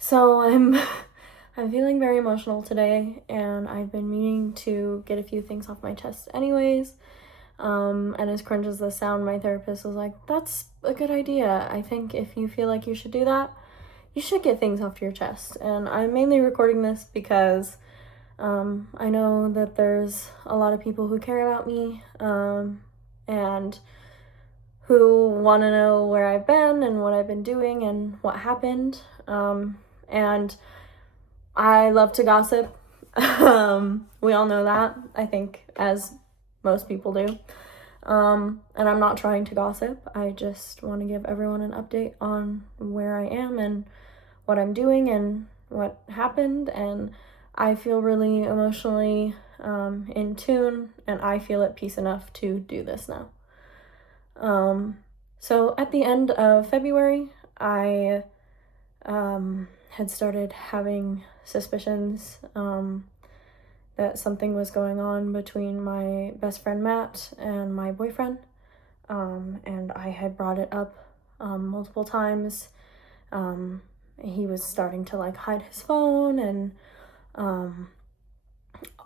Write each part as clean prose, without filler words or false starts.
So I'm feeling very emotional today, and I've been meaning to get a few things off my chest anyways. And as cringe as this sound, my therapist was like, "That's a good idea. I think if you feel like you should do that, you should get things off your chest." And I'm mainly recording this because I know that there's a lot of people who care about me, and who want to know where I've been and what I've been doing and what happened. And I love to gossip. We all know that, I think, as most people do. And I'm not trying to gossip. I just want to give everyone an update on where I am and what I'm doing and what happened. And I feel really emotionally in tune, and I feel at peace enough to do this now. So at the end of February, I had started having suspicions that something was going on between my best friend Matt and my boyfriend. And I had brought it up multiple times. He was starting to like hide his phone and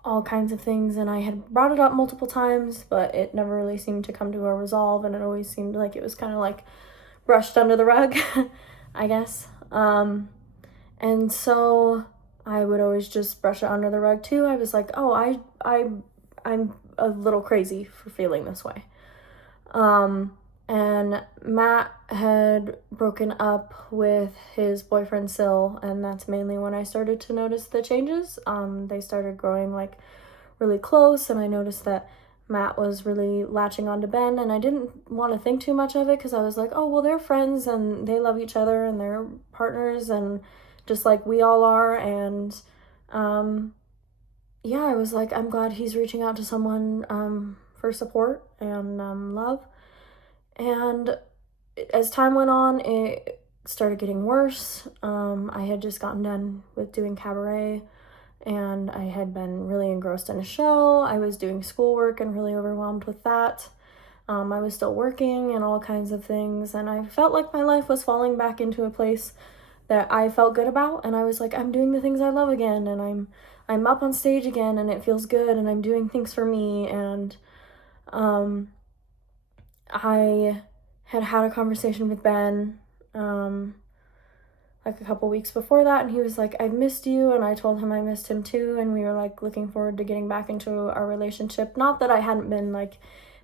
all kinds of things, and I had brought it up multiple times, but it never really seemed to come to a resolve, and it always seemed like it was kind of like brushed under the rug, I guess. And so I would always just brush it under the rug too. I was like, oh, I'm a little crazy for feeling this way. And Matt had broken up with his boyfriend Sil, and that's mainly when I started to notice the changes. They started growing like really close, and I noticed that Matt was really latching onto Ben, and I didn't want to think too much of it because I was like, oh, well, they're friends and they love each other and they're partners and just like we all are. And yeah, I was like, I'm glad he's reaching out to someone for support and love. And as time went on, it started getting worse. I had just gotten done with doing cabaret, and I had been really engrossed in a show. I was doing schoolwork and really overwhelmed with that. I was still working and all kinds of things, and I felt like my life was falling back into a place that I felt good about, and I was like, I'm doing the things I love again, and I'm up on stage again, and it feels good, and I'm doing things for me. And I had a conversation with Ben like a couple weeks before that, and he was like, I've missed you, and I told him I missed him too, and we were like looking forward to getting back into our relationship. Not that I hadn't been like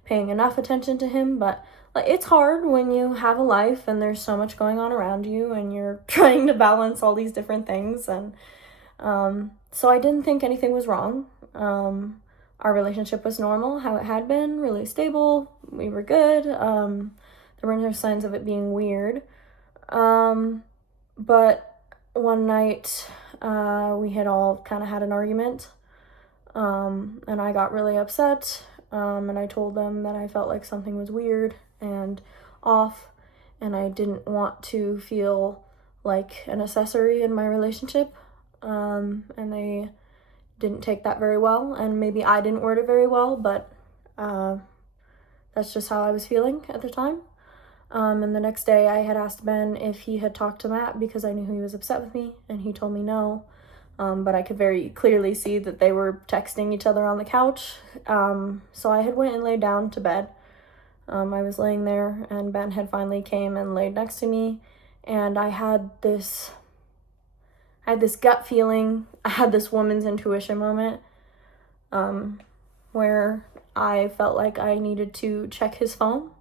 paying enough attention to him, but like it's hard when you have a life and there's so much going on around you and you're trying to balance all these different things. And so I didn't think anything was wrong. Our relationship was normal, how it had been, really stable. We were good. There were no signs of it being weird. But one night, we had all kind of had an argument, and I got really upset, and I told them that I felt like something was weird and off, and I didn't want to feel like an accessory in my relationship, and they didn't take that very well, and maybe I didn't word it very well, but that's just how I was feeling at the time. And the next day I had asked Ben if he had talked to Matt because I knew he was upset with me, and he told me no. But I could very clearly see that they were texting each other on the couch. So I had went and laid down to bed. I was laying there, and Ben had finally came and laid next to me, and I had this gut feeling. I had this woman's intuition moment, where I felt like I needed to check his phone.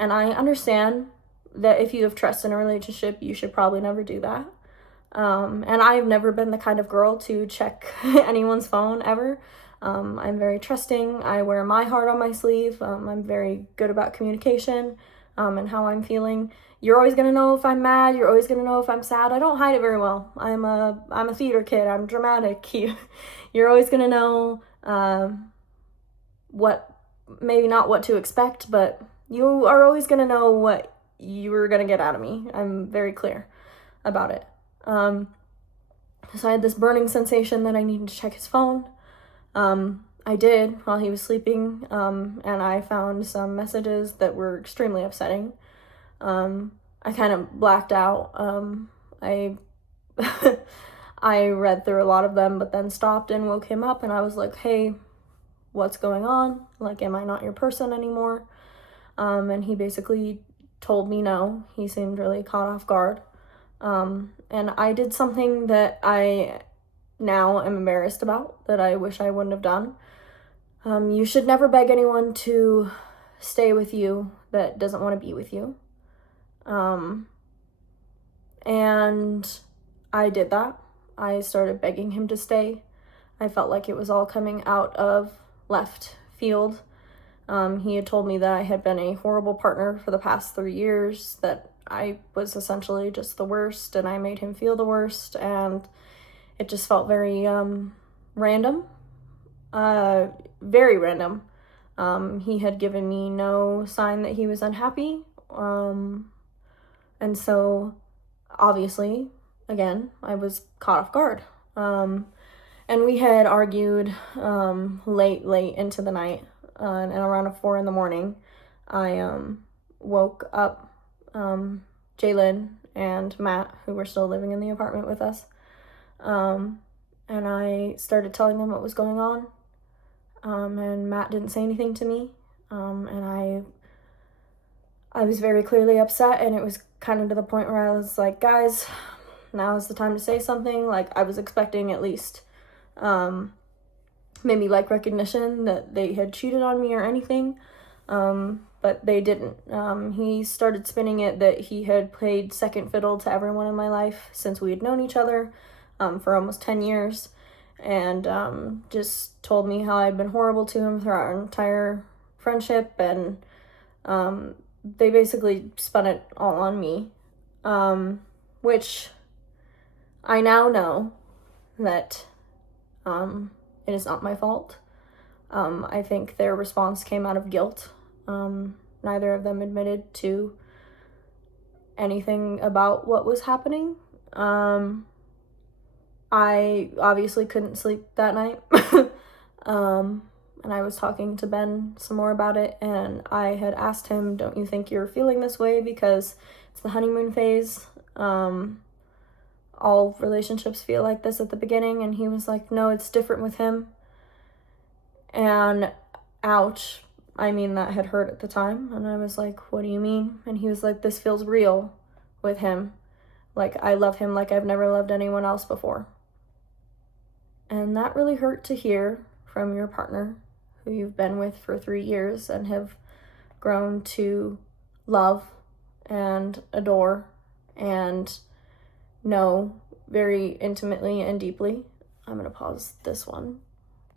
And I understand that if you have trust in a relationship, you should probably never do that. And I've never been the kind of girl to check anyone's phone ever. I'm very trusting. I wear my heart on my sleeve. I'm very good about communication and how I'm feeling. You're always gonna know if I'm mad. You're always gonna know if I'm sad. I don't hide it very well. I'm a theater kid. I'm dramatic. You're always gonna know what, maybe not what to expect, but you are always gonna know what you were gonna get out of me. I'm very clear about it. So I had this burning sensation that I needed to check his phone. I did while he was sleeping, and I found some messages that were extremely upsetting. I kind of blacked out. I I read through a lot of them, but then stopped and woke him up, and I was like, hey, what's going on? Like, am I not your person anymore? And he basically told me no. He seemed really caught off guard. And I did something that I now am embarrassed about, that I wish I wouldn't have done. You should never beg anyone to stay with you that doesn't want to be with you. And I did that. I started begging him to stay. I felt like it was all coming out of left field. He had told me that I had been a horrible partner for the past 3 years, that I was essentially just the worst, and I made him feel the worst, and it just felt very random. Very random. He had given me no sign that he was unhappy. And so, obviously, again, I was caught off guard. And we had argued late into the night, and around 4 a.m, I woke up Jalen and Matt, who were still living in the apartment with us, and I started telling them what was going on, and Matt didn't say anything to me, and I was very clearly upset, and it was kind of to the point where I was like, guys, now is the time to say something. Like, I was expecting at least maybe like recognition that they had cheated on me or anything, but they didn't. He started spinning it that he had played second fiddle to everyone in my life since we had known each other for almost 10 years, and just told me how I'd been horrible to him throughout our entire friendship, and they basically spun it all on me, which I now know that it is not my fault. I think their response came out of guilt. Neither of them admitted to anything about what was happening. I obviously couldn't sleep that night. And I was talking to Ben some more about it, and I had asked him, don't you think you're feeling this way because it's the honeymoon phase? All relationships feel like this at the beginning. And he was like, no, it's different with him. And ouch, I mean, that had hurt at the time. And I was like, what do you mean? And he was like, this feels real with him. Like, I love him like I've never loved anyone else before. And that really hurt to hear from your partner, who you've been with for 3 years and have grown to love and adore and know very intimately and deeply. I'm going to pause this one